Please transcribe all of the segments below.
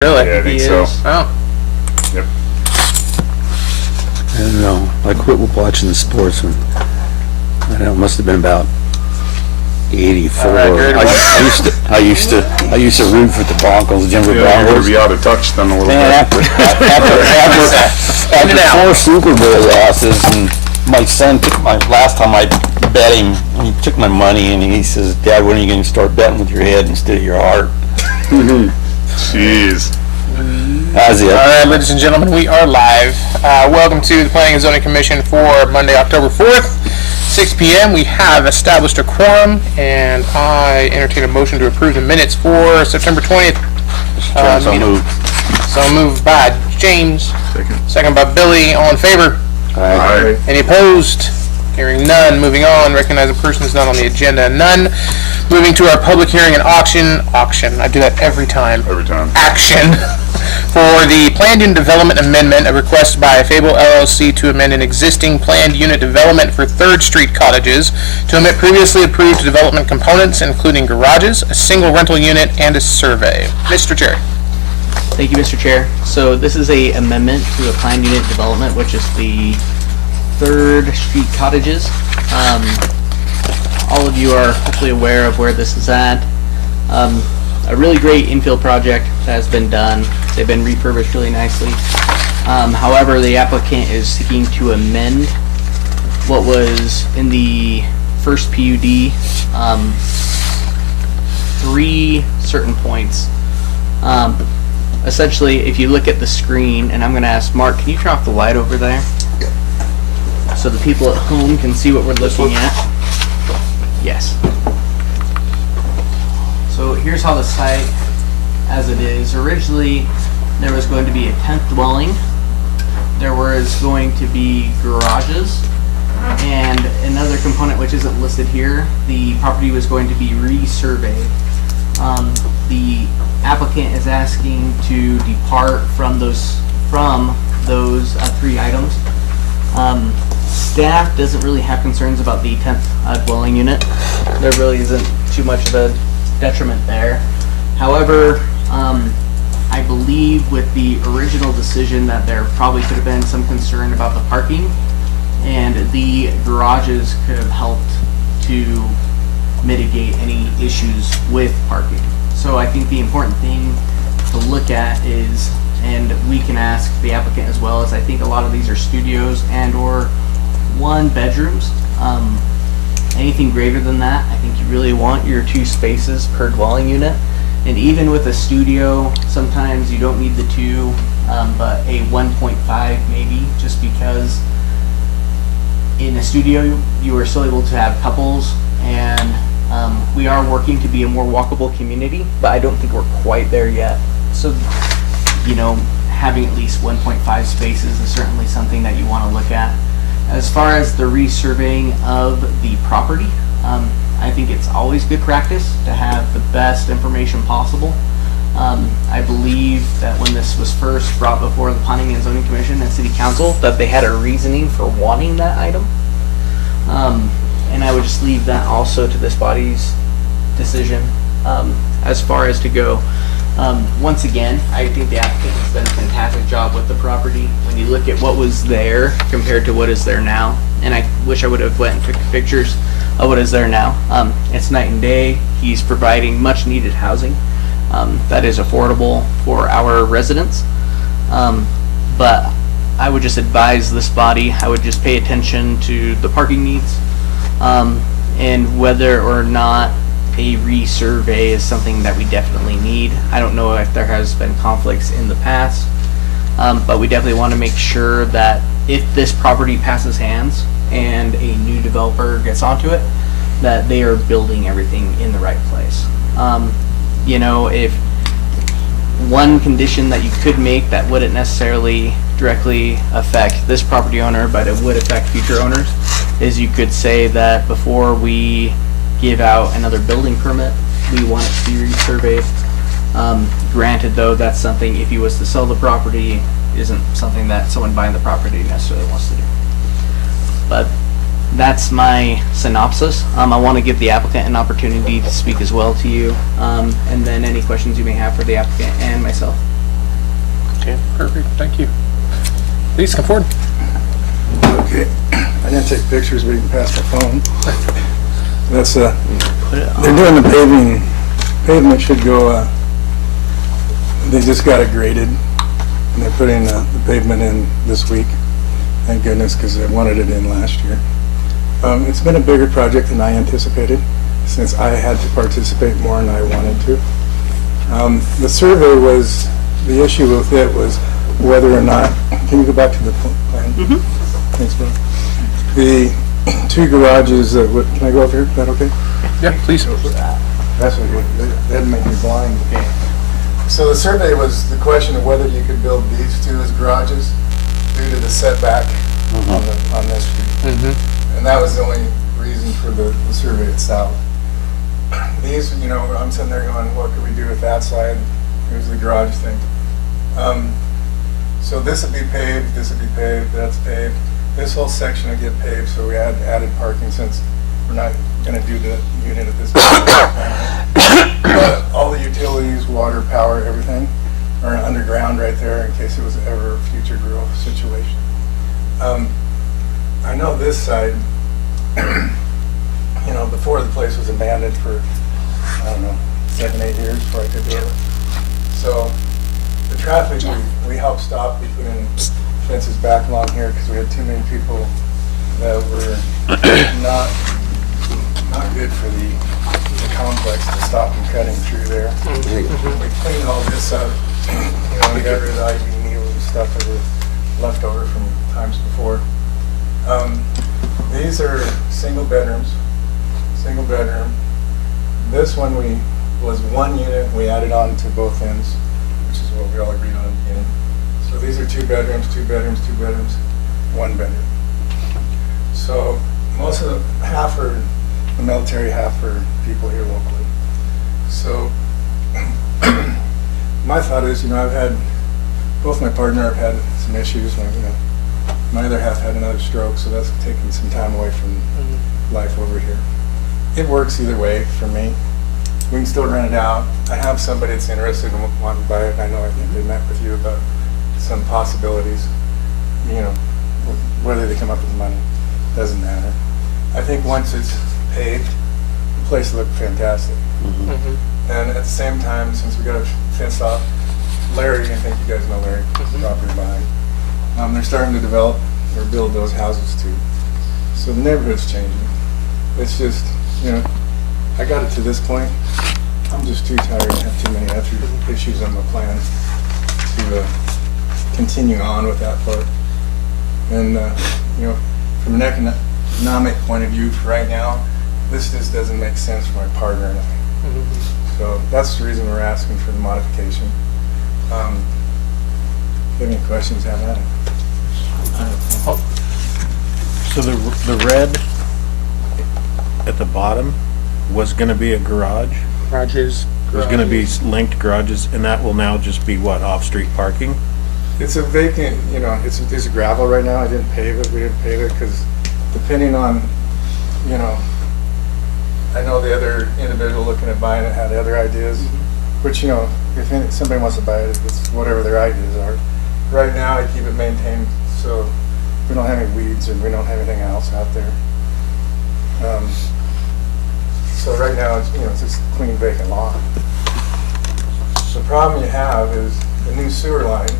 Really? Yeah, I think so. Oh. Yep. I don't know. I quit watching the sports when, I don't know, it must have been about 84. I used to root for the Broncos, Denver Yeah, you're going Broncos. to be out of touch then a little Man, bit. after 4 Super Bowl losses, and my son took last time I bet him, he took my money and he says, "Dad, when are you going to start betting with your head instead of your heart?" Jeez. That's it. All right, ladies and gentlemen, we are live. Welcome to the Planning and Zoning Commission for Monday, October 4th, 6 p.m. We have established a quorum, and I entertain a motion to approve the minutes for September 20th. So moved. So moved by James, second by Billy. All in favor? Aye. Any opposed? Hearing none. Moving on. Recognize a person is not on the agenda. None. Moving to our public hearing and auction. I do that every time. Every time. Action for the planned unit development amendment, a request by Fable LLC to amend an existing planned unit development for 3rd Street cottages to omit previously approved development components, including garages, a single rental unit, and a survey. Mr. Jerry. Thank you, Mr. Chair. So this is a amendment to a planned unit development, which is the 3rd Street cottages. All of you are hopefully aware of where this is at. A really great infill project that has been done. They've been refurbished really nicely. However, the applicant is seeking to amend what was in the first PUD, 3 certain points. Essentially, if you look at the screen, and I'm going to ask Mark, can you turn off the light over there? So the people at home can see what we're looking at. Yes. So here's how the site as it is. Originally, there was going to be a 10th dwelling. There was going to be garages. And another component which isn't listed here, the property was going to be resurveyed. The applicant is asking to depart from those 3 items. Staff doesn't really have concerns about the 10th dwelling unit. There really isn't too much of a detriment there. However, I believe with the original decision that there probably could have been some concern about the parking, and the garages could have helped to mitigate any issues with parking. So I think the important thing to look at is, and we can ask the applicant as well, as I think a lot of these are studios and or 1 bedrooms. Anything greater than that, I think you really want your 2 spaces per dwelling unit. And even with a studio, sometimes you don't need the 2, but a 1.5 maybe, just because in a studio you are still able to have couples, and we are working to be a more walkable community, but I don't think we're quite there yet. So, you know, having at least 1.5 spaces is certainly something that you want to look at. As far as the resurveying of the property, I think it's always good practice to have the best information possible. I believe that when this was first brought before the Planning and Zoning Commission and City Council, that they had a reasoning for wanting that item. And I would just leave that also to this body's decision as far as to go. Once again, I think the applicant has done a fantastic job with the property. When you look at what was there compared to what is there now, and I wish I would have went and took pictures of what is there now. It's night and day. He's providing much needed housing that is affordable for our residents. But I would just advise this body, I would just pay attention to the parking needs, and whether or not a resurvey is something that we definitely need. I don't know if there has been conflicts in the past, but we definitely want to make sure that if this property passes hands and a new developer gets onto it, that they are building everything in the right place. You know, if one condition that you could make that wouldn't necessarily directly affect this property owner, but it would affect future owners, is you could say that before we give out another building permit, we want it to be resurveyed. Granted, though, that's something, if he was to sell the property, isn't something that someone buying the property necessarily wants to do. But that's my synopsis. I want to give the applicant an opportunity to speak as well to you, and then any questions you may have for the applicant and myself. Okay, perfect, thank you. Please come forward. Okay, I didn't take pictures, but you can pass my phone. That's, they're doing the paving, pavement should go, they just got it graded, and they're putting the pavement in this week. Thank goodness, because I wanted it in last year. It's been a bigger project than I anticipated, since I had to participate more than I wanted to. The survey was, the issue with it was whether or not, can you go back to the plan? Thanks, Bill. The two garages, can I go over here? Is that okay? Yeah, please. That's what you, that'd make me blind. So the survey was the question of whether you could build these two as garages due to the setback on this street. And that was the only reason for the survey itself. These, you know, I'm sitting there going, what could we do with that side? Here's the garage thing. So this would be paved, this would be paved, that's paved. This whole section would get paved, so we added parking since we're not gonna do the unit at this point. But all the utilities, water, power, everything are underground right there in case it was ever a future growth situation. I know this side, you know, before the place was abandoned for, I don't know, 7, 8 years before I took it over. So the traffic, we helped stop. We put in fences back along here because we had too many people that were not good for the complex to stop them cutting through there. We cleaned all this up. You know, we got rid of the IV needles and stuff that were left over from times before. These are single bedrooms, single bedroom. This one was one unit, we added on to both ends, which is what we all agreed on at the beginning. So these are 2 bedrooms, 2 bedrooms, 2 bedrooms, 1 bedroom. So most of the, half are the military, half are people here locally. So my thought is, you know, I've had, both my partner have had some issues, my other half had another stroke, so that's taking some time away from life over here. It works either way for me. We can still rent it out. I have somebody that's interested and wanting to buy it. I know I think they met with you about some possibilities. You know, whether they come up with the money, doesn't matter. I think once it's paved, the place will look fantastic. And at the same time, since we got it fenced off, Larry, I think you guys know Larry, the property behind. They're starting to develop or build those houses too. So the neighborhood's changing. It's just, you know, I got it to this point. I'm just too tired and have too many other issues on my plan to continue on with that part. And, you know, from an economic point of view for right now, this just doesn't make sense for my partner and I. So that's the reason we're asking for the modification. If you have any questions, have at it. So the red at the bottom was gonna be a garage? Garages. There's gonna be linked garages, and that will now just be what, off-street parking? It's a vacant, you know, it's a gravel right now. I didn't pave it. We didn't pave it because depending on, you know, I know the other individual looking at buying it had other ideas, which, you know, if somebody wants to buy it, it's whatever their ideas are. Right now, I keep it maintained so we don't have any weeds and we don't have anything else out there. So right now, it's, you know, it's just clean vacant lot. The problem you have is the new sewer line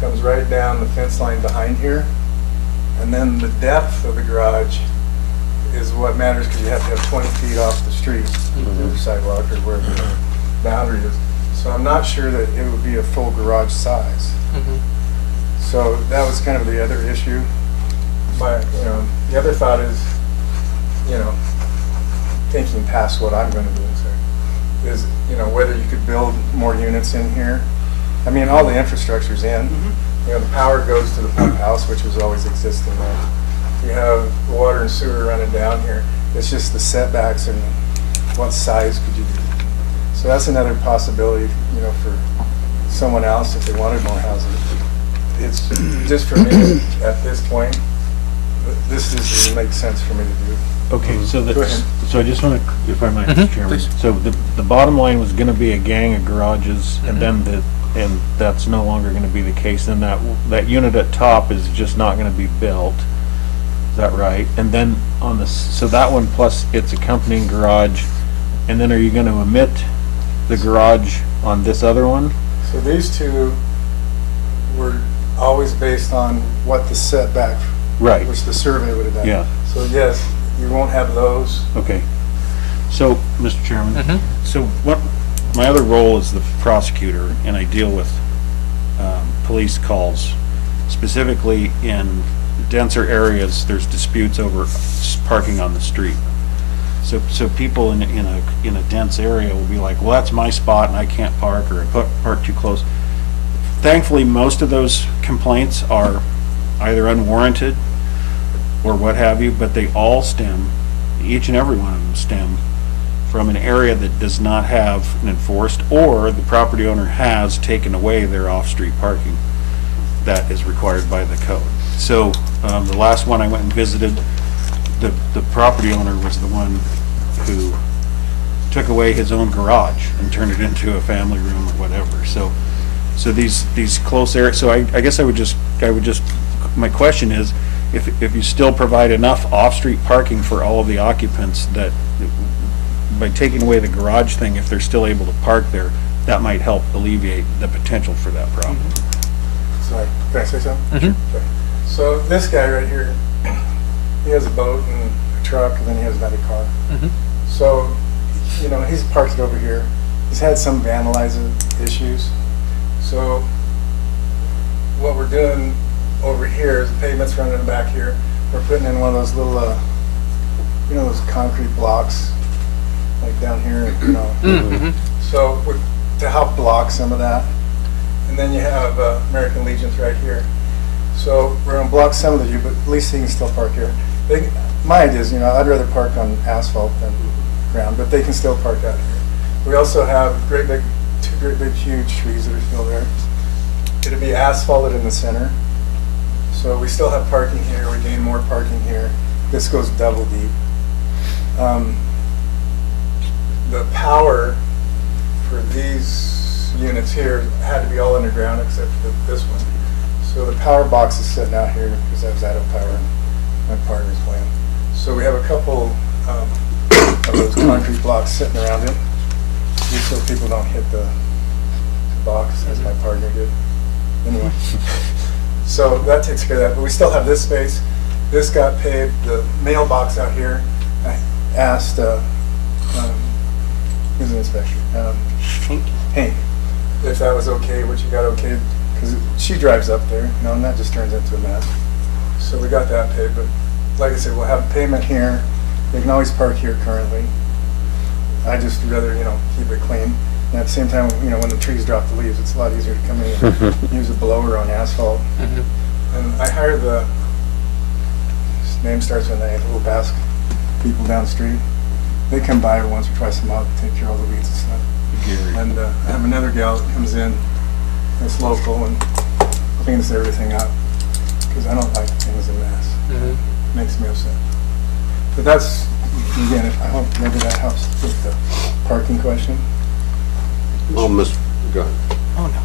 comes right down the fence line behind here, and then the depth of the garage is what matters because you have to have 20 feet off the street, or sidewalk, or wherever the boundary is. So I'm not sure that it would be a full garage size. So that was kind of the other issue. But, you know, the other thought is, you know, thinking past what I'm going to do, is, you know, whether you could build more units in here. I mean, all the infrastructure's in. You know, the power goes to the pump house, which was always existing there. You have water and sewer running down here. It's just the setbacks and what size could you do. So that's another possibility, you know, for someone else if they wanted more housing. It's just for me at this point, this doesn't make sense for me to do. Okay, so Go ahead. so I just want to, if I might, Mr. Chairman. please. So the bottom line was going to be a gang of garages, and then the and that's no longer gonna be the case, then that unit at top is just not gonna be built. Is that right? And then on the, so that one plus its accompanying garage, and then are you gonna omit the garage on this other one? So these two were always based on what the setback, Right, which the survey would have done. yeah, So yes, you won't have those. okay. So, Mr. Chairman, Mm-hmm. so what, my other role is the prosecutor, and I deal with police calls. Specifically in denser areas, there's disputes over parking on the street. So people in a dense area will be like, well, that's my spot and I can't park, or I park too close. Thankfully, most of those complaints are either unwarranted or what have you, but they all stem, each and every one of them stem from an area that does not have an enforced, or the property owner has taken away their off-street parking that is required by the code. So, the last one I went and visited, the property owner was the one who took away his own garage and turned it into a family room or whatever. So these close areas, so I guess I would just, my question is, if you still provide enough off-street parking for all of the occupants, that by taking away the garage thing, if they're still able to park there, that might help alleviate the potential for that problem. Sorry, can I say something? Mhm. Okay. So this guy right here, he has a boat and a truck, and then he has another car. Mhm. So, you know, he's parked it over here. He's had some vandalizing issues. So what we're doing over here is the pavement's running back here. We're putting in one of those little, you know, those concrete blocks, like down here, you know. Mhm. So to help block some of that. And then you have American Legions right here. So we're gonna block some of the view, but at least he can still park here. My idea is, you know, I'd rather park on asphalt than ground, but they can still park out here. We also have two great big huge trees that are still there. It'll be asphalted in the center. So we still have parking here, we gain more parking here. This goes double deep. The power for these units here had to be all underground except for this one. So the power box is sitting out here because that was Idaho Power and my partner's plan. So we have a couple of those concrete blocks sitting around it, just so people don't hit the box as my partner did. Anyway, so that takes care of that. But we still have this space. This got paved. The mailbox out here, I asked who's the inspector? Hank, if that was okay, what you got okay, because she drives up there, you know, and that just turns into a mess. So we got that paved, but like I said, we'll have pavement here. They can always park here currently. I just rather, you know, keep it clean. And at the same time, you know, when the trees drop the leaves, it's a lot easier to come in and use a blower on asphalt. Mhm. And I hired his name starts with a little Basque people down the street. They come by once or twice a month, take care of all the weeds and stuff. And I have another gal that comes in that's local and cleans everything up, because I don't like things in mess. Mhm. Makes me upset. But that's, again, I hope maybe that helps with the parking question. Well, go ahead. Oh, no.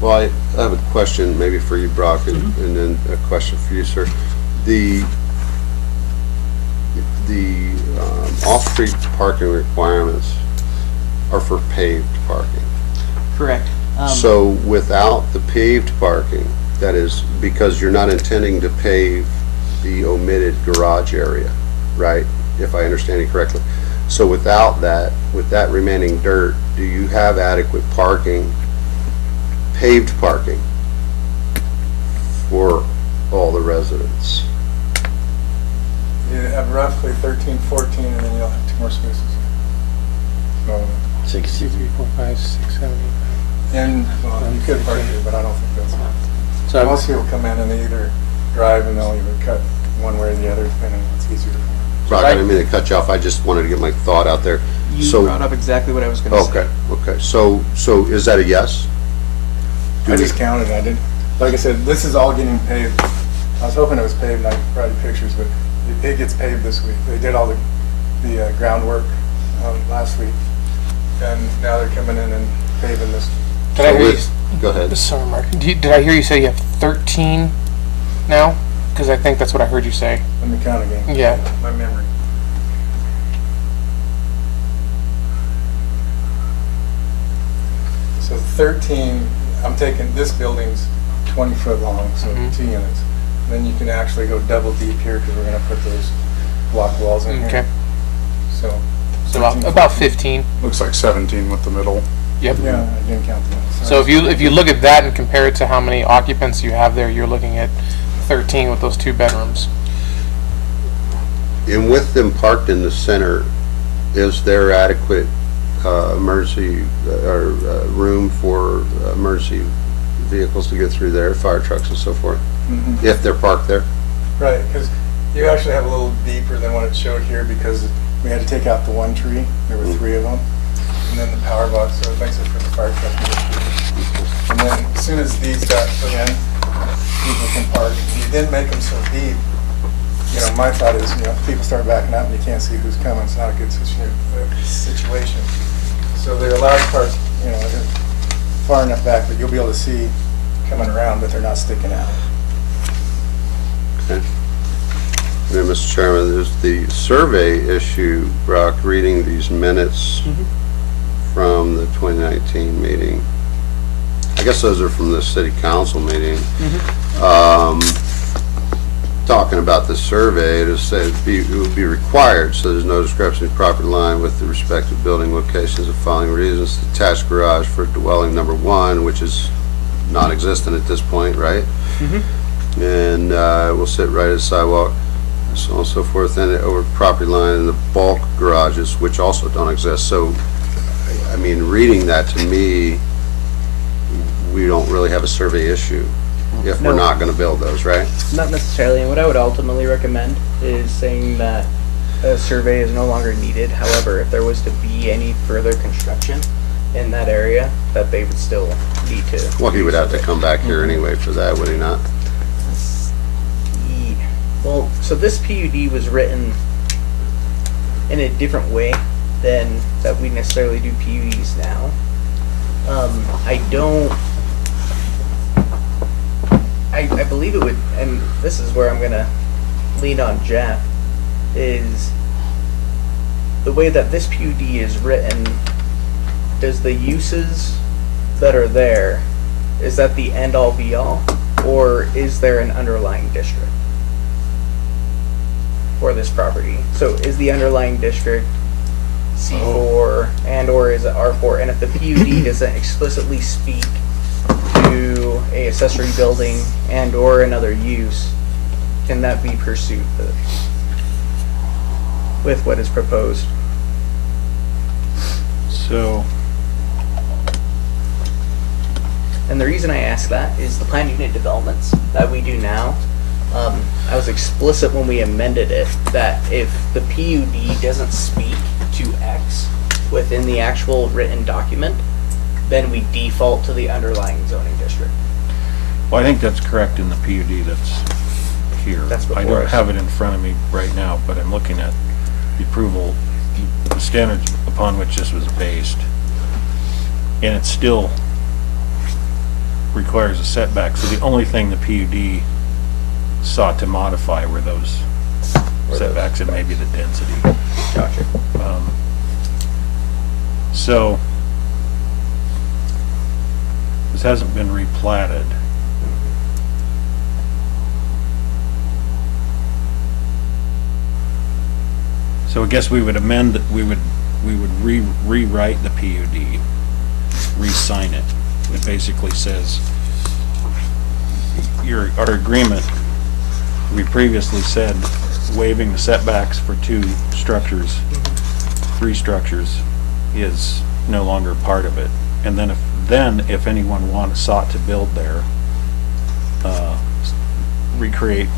Well, I have a question maybe for you, Brock, and then a question for you, sir. The off-street parking requirements are for paved parking. Correct. So without the paved parking, that is because you're not intending to pave the omitted garage area, right? If I understand it correctly. So without that, with that remaining dirt, do you have adequate parking, paved parking, for all the residents? You have roughly 13, 14, and then you'll have 2 more spaces. So, 60. 2, 3, 4, 5, 6, 7, 8, and, well, you could park here, but I don't think that's enough. 9. So Most people come in and they either drive and they'll either cut one way or the other, depending on what's easier for them. Brock, I didn't mean to cut you off, I just wanted to get my thought out there. You So, brought up exactly what I was going to say. okay, so is that a yes? I just counted, I didn't, like I said, this is all getting paved. I was hoping it was paved and I brought you pictures, but it gets paved this week. They did all the groundwork last week, and now they're coming in and paving this. can I So read? with- Go ahead. Sorry, Mark. Did I hear you say you have 13 now? Because I think that's what I heard you say. Let me count again. Yeah. My memory. So 13, I'm taking, this building's 20 foot long, so 2 units. Then you can actually go double deep here because we're going to put those block walls in Okay. here. So So about 15. Looks like 17 with the middle. Yep. yeah, I didn't count them. So if you look at that and compare it to how many occupants you have there, you're looking at 13 with those 2 bedrooms. And with them parked in the center, is there adequate emergency or room for emergency vehicles to get through there, fire trucks and so forth, if they're parked there? Right, because you actually have a little deeper than what it showed here because we had to take out the one tree. There were 3 of them. And then the power box, so it makes it for the fire truck to get through. And then as soon as these got put in, people can park. If you didn't make them so deep, you know, my thought is, you know, if people start backing out and you can't see who's coming, it's not a good situation. So they're allowed to park, you know, they're far enough back that you'll be able to see coming around, but they're not sticking out. Okay. And then, Mr. Chairman, there's the survey issue, Brock, reading these minutes from the 2019 meeting. I guess those are from the city council meeting. Talking about the survey, it said it would be required, so there's no discrepancy in property line with the respective building locations of following reasons. Detached garage for dwelling number 1, which is non-existent at this point, right? And will sit right at the sidewalk, so on and so forth, and over property line and the bulk garages, which also don't exist. So, I mean, reading that to me, we don't really have a survey issue if we're No. not going to build those, right? Not necessarily, and what I would ultimately recommend is saying that a survey is no longer needed. However, if there was to be any further construction in that area, that they would still need to. Well, he would have to come back here anyway for that, would he not? Well, so this PUD was written in a different way than that we necessarily do PUDs now. I believe it would, and this is where I'm gonna lean on Jeff, is the way that this PUD is written. Does the uses that are there, is that the end all be all, or is there an underlying district for this property? So is the underlying district C4 and or is it R4? And if the PUD doesn't explicitly speak to a accessory building and or another use, can that be pursued with what is proposed? So, And the reason I ask that is the planned unit developments that we do now. I was explicit when we amended it that if the PUD doesn't speak to X within the actual written document, then we default to the underlying zoning district. well, I think that's correct in the PUD that's here. That's I before don't us. have it in front of me right now, but I'm looking at the approval, the standards upon which this was based. And it still requires a setback, so the only thing the PUD sought to modify were those setbacks and maybe the density. Gotcha. So, this hasn't been replatted. So I guess we would amend, we would rewrite the PUD, re-sign it. It basically says, our agreement, we previously said waiving the setbacks for 2 structures, 3 structures is no longer part of it. And then if anyone sought to build there, recreate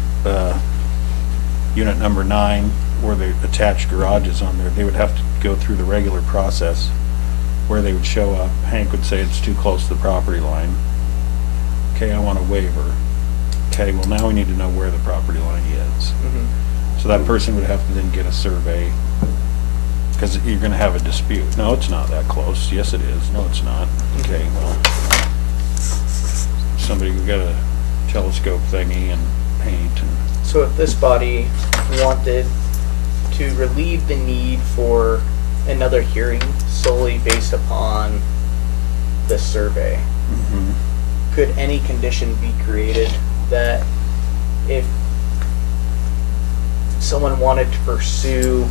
unit number 9 or the attached garages on there, they would have to go through the regular process where they would show up. Hank would say it's too close to the property line. Okay, I want a waiver. Okay, well now we need to know where the property line is. So that person would have to then get a survey, because you're gonna have a dispute. No, it's not that close. Yes, it is. No, it's not. Okay, well, somebody who got a telescope thingy and paint and, So if this body wanted to relieve the need for another hearing solely based upon this survey, could any condition be created that if someone wanted to pursue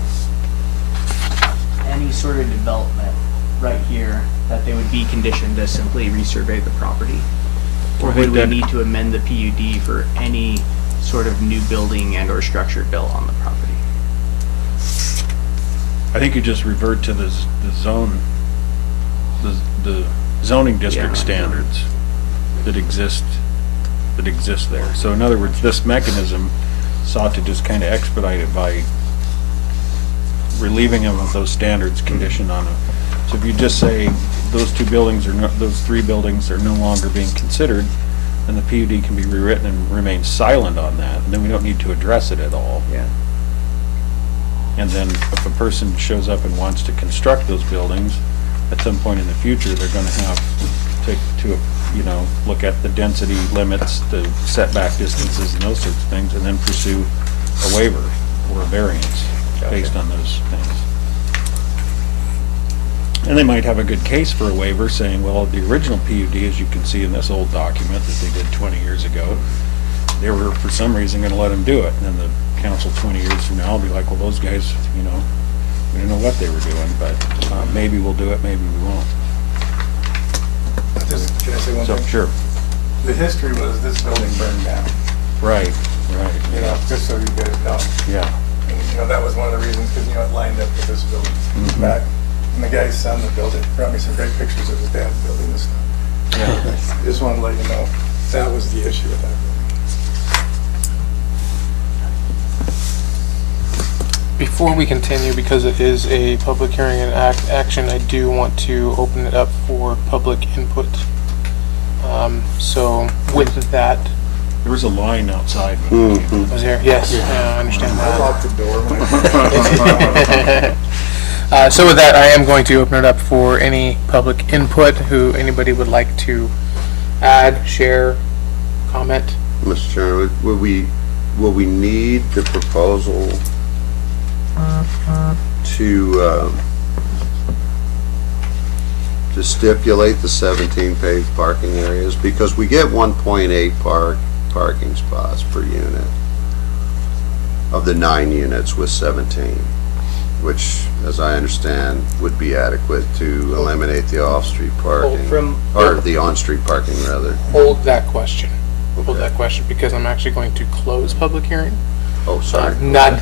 any sort of development right here, that they would be conditioned to simply resurvey the property? Or I would think we that- need to amend the PUD for any sort of new building and or structure built on the property? I think you just revert to the zone, the zoning district Yeah. standards that exist there. So in other words, this mechanism sought to just kind of expedite it by relieving them of those standards conditioned on it. So if you just say those two buildings those three buildings are no longer being considered, then the PUD can be rewritten and remain silent on that, and then we don't need to address it at all. Yeah. And then if a person shows up and wants to construct those buildings, at some point in the future, they're gonna have to look at the density limits, the setback distances and those sorts of things, and then pursue a waiver or a variance based on those things. And they might have a good case for a waiver, saying, well, the original PUD, as you can see in this old document that they did 20 years ago, they were, for some reason, gonna let them do it. And then the council 20 years from now will be like, well, those guys, we didn't know what they were doing, but maybe we'll do it, maybe we won't. Can I say one So, thing? sure. The history was this building burned down, Right, just so you get it done. yeah. And, that was one of the reasons, because, it lined up with this building back. And the guy's son that built it brought me some great pictures of his dad building this stuff. Yeah. Just wanted to let you know, that was the issue with that building. Before we continue, because it is a public hearing and action, I do want to open it up for public input. So with that, There was a line outside. was there? Yes, I understand I that. locked the door when I... So with that, I am going to open it up for any public input, who anybody would like to add, share, comment. Mr. Chairman, will we need the proposal to stipulate the 17 paved parking areas? Because we get 1.8 parking spots per unit of the 9 units with 17, which, as I understand, would be adequate to eliminate the off-street parking, or the on-street parking, rather. Hold that question. Hold Okay. that question, because I'm actually going to close public hearing. Oh, sorry. Not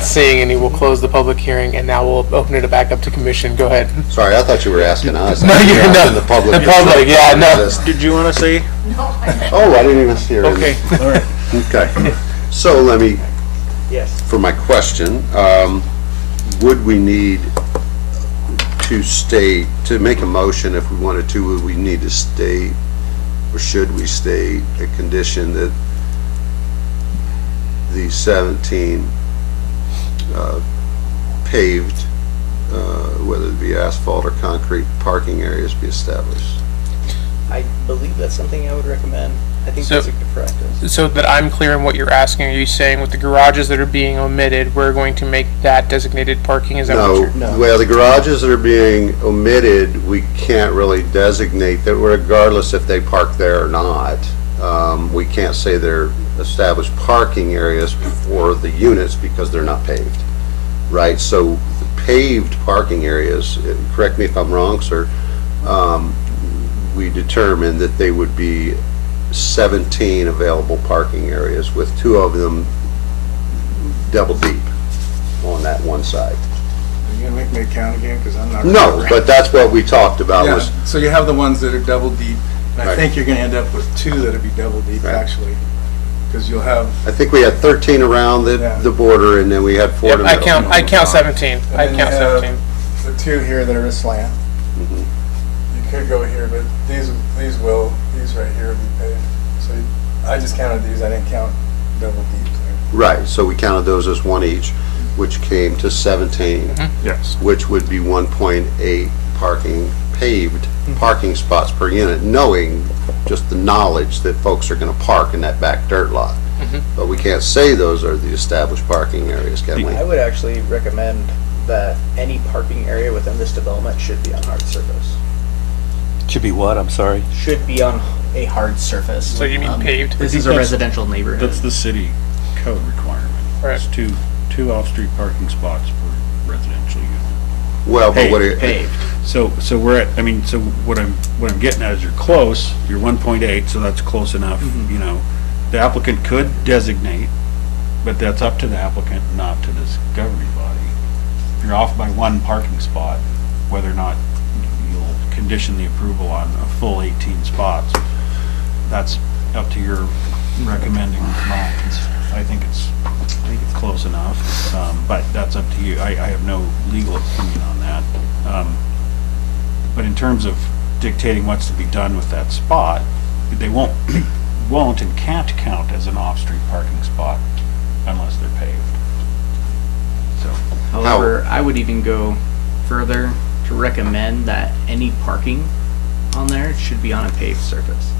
saying any. We'll close the public hearing, and now we'll open it back up to commission. Go ahead. Sorry, I thought you were asking us. No, You're you're asking not. the public. The public, yeah, no. Did you want to say? Oh, I didn't even hear it. Okay, all right. Okay. So let me, Yes. for my question, would we need to state, to make a motion if we wanted to, would we need to state, or should we state a condition that the 17 paved, whether it be asphalt or concrete parking areas be established? I believe that's something I would recommend. I think So- that's a good practice. So that I'm clear on what you're asking, are you saying with the garages that are being omitted, we're going to make that designated parking? Is that what No, you're? No. well, the garages that are being omitted, we can't really designate that regardless if they park there or not. We can't say they're established parking areas for the units because they're not paved, right? So the paved parking areas, correct me if I'm wrong, sir, we determined that they would be 17 available parking areas with 2 of them double deep on that one side. Are you gonna make me count again, because I'm not... No, remembering. but that's what we talked about Yeah, was, so you have the ones that are double deep, and I Right. think you're gonna end up with 2 that'll be double deep, Right. actually, because you'll have... I think we had 13 around Yeah. the border and then we had 4 Yep, to I middle. count 17. and I then count you have 17. The 2 here that are a slant. Mhm. You could go here, but these right here will be paved. So I just counted these, I didn't count double deep there. Right, so we counted those as 1 each, which came to 17, Mm-hmm. Yes. which would be 1.8 parking paved parking spots per unit, knowing just the knowledge that folks are gonna park in that back dirt lot. But we can't say those are the established parking areas, Kathleen. I would actually recommend that any parking area within this development should be on hard surface. Should be what, I'm sorry? Should be on a hard surface. So you mean paved? This think is a that's- residential neighborhood. That's the city code requirement. Right. It's two off-street parking spots per residential unit. Well, but what Paved, it, paved. So we're at, I mean, so what I'm getting at is you're close, you're 1.8, so that's close enough, you know. The applicant could designate, but that's up to the applicant, not to this governing body. If you're off by one parking spot, whether or not you'll condition the approval on a full 18 spots, that's up to your recommending lines. I think it's close enough, but that's up to you. I have no legal opinion on that. But in terms of dictating what's to be done with that spot, they won't and can't count as an off-street parking spot unless they're paved. So, However, I would even go further to recommend that any parking on there should be on a paved surface.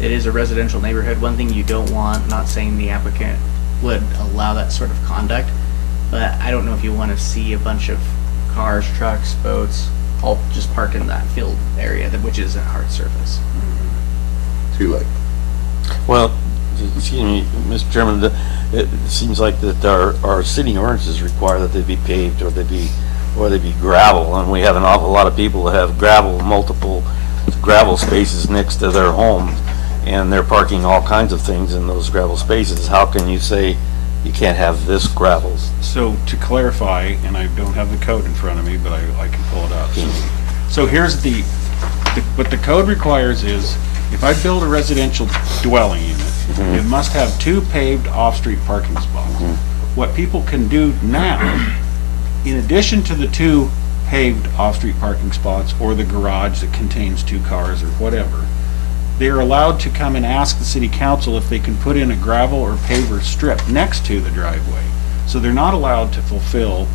It is a residential neighborhood. One thing you don't want, not saying the applicant would allow that sort of conduct, but I don't know if you want to see a bunch of cars, trucks, boats, all just parked in that field area, which is a hard surface. too late. Well, excuse me, Mr. Chairman, it seems like that our city ordinances require that they be paved or they be gravel, and we have an awful lot of people that have multiple gravel spaces next to their home, and they're parking all kinds of things in those gravel spaces. How can you say you can't have this gravel? so to clarify, and I don't have the code in front of me, but I can pull it up. So here's what the code requires is, if I build a residential dwelling unit, it must have 2 paved off-street parking spots. What people can do now, in addition to the 2 paved off-street parking spots or the garage that contains 2 cars or whatever, they are allowed to come and ask the city council if they can put in a gravel or paver strip next to the driveway. So they're not allowed to fulfill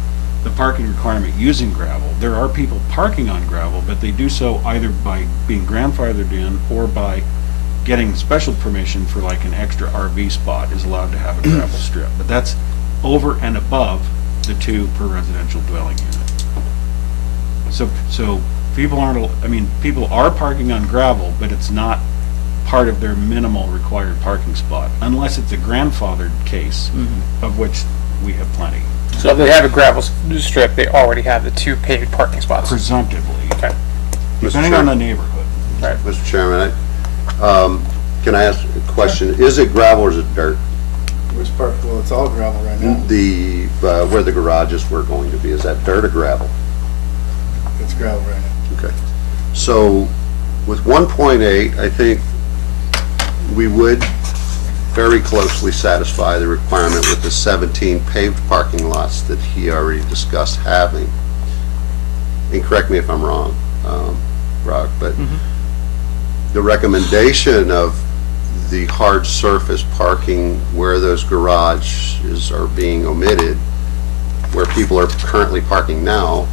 the parking requirement using gravel. There are people parking on gravel, but they do so either by being grandfathered in or by getting special permission for like an extra RV spot is allowed to have a gravel strip. But that's over and above the 2 per residential dwelling unit. So people people are parking on gravel, but it's not part of their minimal required parking spot, unless it's a grandfathered case, of which we have plenty. So if they have a gravel strip, they already have the 2 paved parking spots. Presumptively, Okay. depending on the neighborhood. Mr. Chairman, can I ask a question? Is it gravel or is it dirt? Which part? Well, it's all gravel right now. Where the garages were going to be, is that dirt or gravel? It's gravel right now. Okay. So with 1.8, I think we would very closely satisfy the requirement with the 17 paved parking lots that he already discussed having. And correct me if I'm wrong, Brock, but the recommendation of the hard surface parking where those garages are being omitted, where people are currently parking now,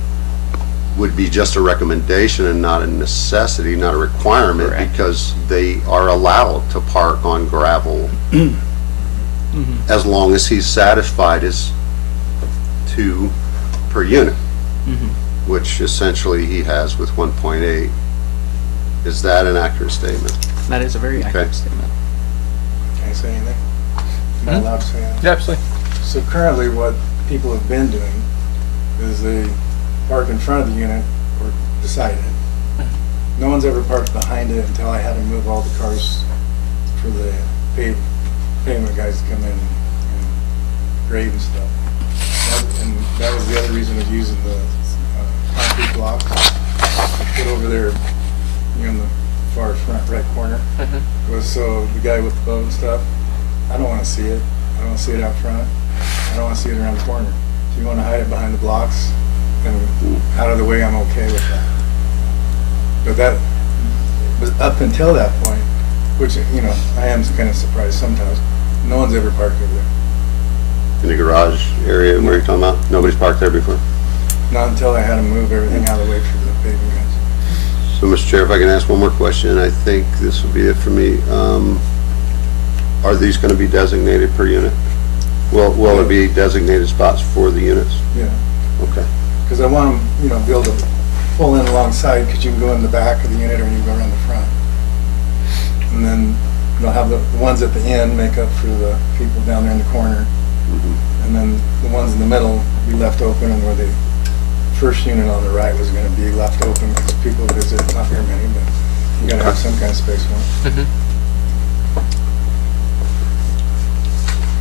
would be just a recommendation and not a necessity, not a requirement, Correct. because they are allowed to park on gravel as long as he's satisfied his 2 per unit, which essentially he has with 1.8. Is that an accurate statement? That is a very accurate Okay. statement. Can I say anything? Am I allowed to say anything? Yeah, absolutely. So currently what people have been doing is they park in front of the unit or beside it. No one's ever parked behind it until I had to move all the cars for the pavement guys to come in and grade and stuff. And that was the other reason of using the concrete blocks. Put over there, in the far front right corner, was so the guy with the boat and stuff, I don't want to see it. I don't want to see it out front. I don't want to see it around the corner. If you want to hide it behind the blocks and out of the way, I'm okay with that. But that was up until that point, which, I am kind of surprised sometimes. No one's ever parked over there. In the garage area where you're talking about? Nobody's parked there before? Not until I had to move everything out of the way for the paving guys. So, Mr. Chair, if I can ask one more question, I think this will be it for me. Are these going to be designated per unit? Will it be designated spots for the units? Yeah, Okay. because I want them, be able to pull in alongside, because you can go in the back of the unit or you can go around the front. And then they'll have the ones at the end make up for the people down there in the corner. And then the ones in the middle be left open, and where the first unit on the right was going to be left open because people visit, not very many, but you got to have some kind of space for them.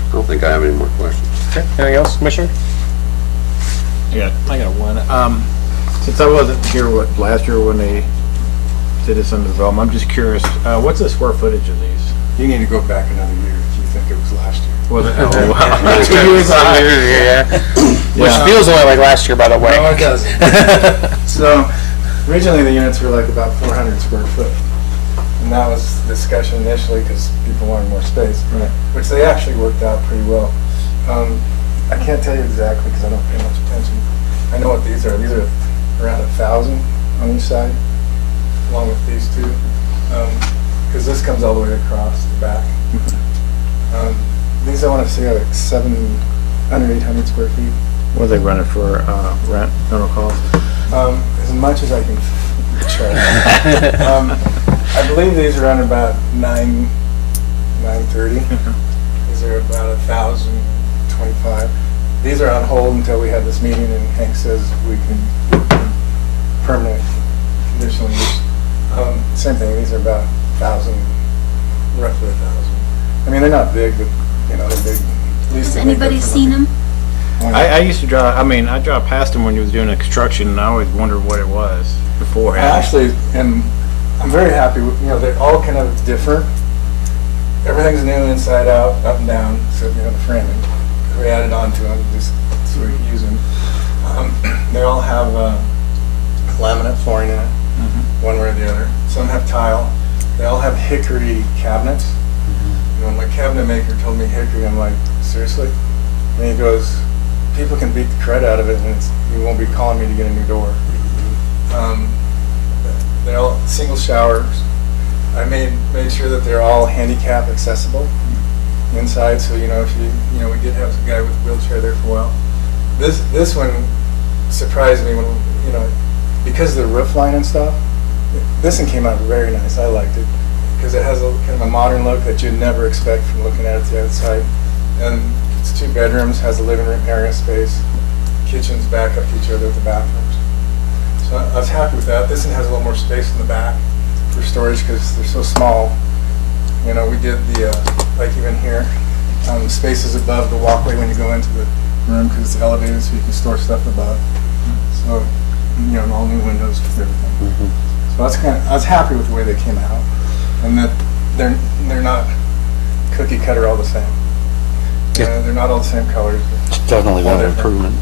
I don't think I have any more questions. Okay, anything else, Commissioner? I got one. Since I wasn't here last year when they did this under development, I'm just curious, what's the square footage of these? You need to go back another year if you think it was last year. Was it? 2 years, yeah. Which feels only like last year, by the way. No, it doesn't. So originally the units were like about 400 square foot. And that was discussion initially because people wanted more space, Right. which they actually worked out pretty well. I can't tell you exactly because I don't pay much attention. I know what these are. These are around 1,000 on each side, along with these two. Because this comes all the way across the back. These I want to say are like 800 square feet. What are they running for rent, rental cost? As much as I can charge. I believe these are on about $930. These are about $1,025. These are on hold until we have this meeting and Hank says we can permanent conditional use. Same thing, these are about 1,000, roughly 1,000. I mean, they're not big, but they're big. At least Has they make up anybody for seen nothing. them? I used to drive, I drive past them when you was doing the construction, and I always wondered what it was before. I actually, and I'm very happy with, they're all kind of different. Everything's new inside out, up and down, so, the framing. We added on to them just so we can use them. They all have laminate flooring in it, one way or the other. Some have tile. They all have hickory cabinets. When my cabinet maker told me hickory, I'm like, seriously? And he goes, people can beat the crud out of it and you won't be calling me to get a new door. They're all single showers. I made sure that they're all handicap accessible inside, so if we did have a guy with a wheelchair there for a while. This one surprised me when because of the roof line and stuff. This one came out very nice. I liked it because it has a kind of a modern look that you'd never expect from looking at it the outside. And it's 2 bedrooms, has a living room area space, kitchens back up to each other with the bathrooms. So I was happy with that. This one has a little more space in the back for storage because they're so small. We did the, like even here, spaces above the walkway when you go into the room because it's elevated so you can store stuff above. So, and all new windows with everything. So I was happy with the way they came out, and that they're not cookie cutter all the same. They're not all the same colors. It's definitely All an different. improvement.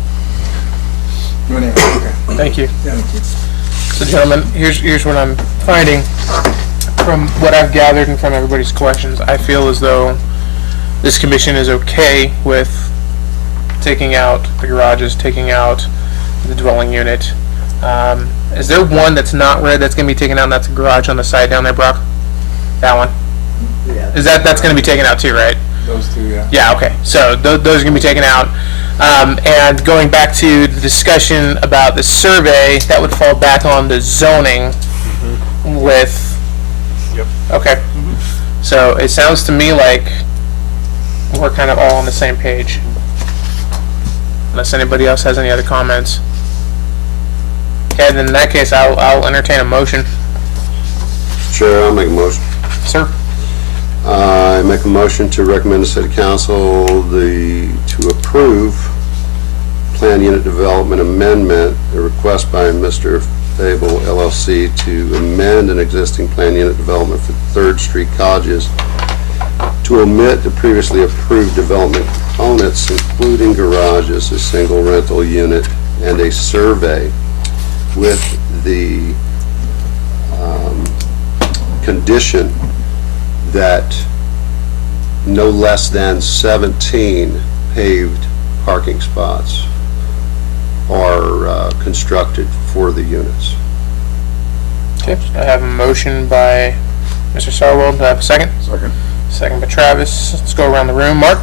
Okay. Thank you. Yeah. So gentlemen, here's what I'm finding from what I've gathered and from everybody's questions. I feel as though this commission is okay with taking out the garages, taking out the dwelling unit. Is there one that's not red that's going to be taken out, and that's a garage on the side down there, Brock? That one? Yeah. That's going to be taken out too, right? Those two, yeah. Yeah, okay. So those are going to be taken out. And going back to the discussion about the survey, that would fall back on the zoning with... Yep. Okay. So it sounds to me like we're kind of all on the same page. Unless anybody else has any other comments. Okay, then in that case, I'll entertain a motion. Chair, I'll make a motion. Sir? I make a motion to recommend the City Council to approve Plan Unit Development Amendment, a request by Mr. Fable LLC to amend an existing Plan Unit Development for 3rd Street Cottages to omit the previously approved development components, including garages, a single rental unit, and a survey with the condition that no less than 17 paved parking spots are constructed for the units. Okay, I have a motion by Mr. Sarwell. Do I have a second? Second. Second by Travis. Let's go around the room. Mark?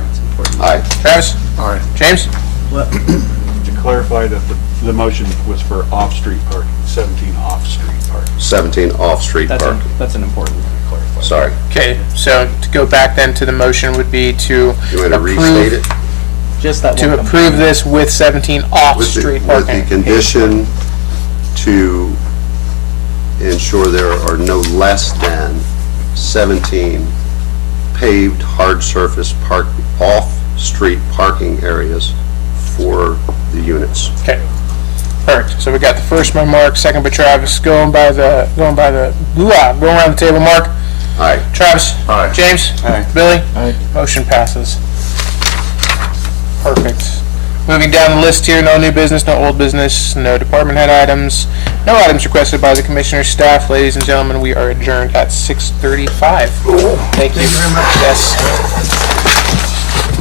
Aye. Travis? Aye. James? To clarify that the motion was for off-street parking, 17 off-street parking. 17 off-street parking. That's an important thing to clarify. Sorry. Okay, so to go back then to the motion would be to You want to restate it? Just that to one approve this with 17 With off-street the, with the parking. condition to ensure there are no less than 17 paved hard surface off-street parking areas for the units. Okay, perfect. So we got the first by Mark, second by Travis. Going around the table. Mark, Aye. Travis, Aye. James, Aye. Billy. Aye. Motion passes. Perfect. Moving down the list here, no new business, no old business, no department head items, no items requested by the commissioner's staff. Ladies and gentlemen, we are adjourned at 6:35. Thank you very much. Yes.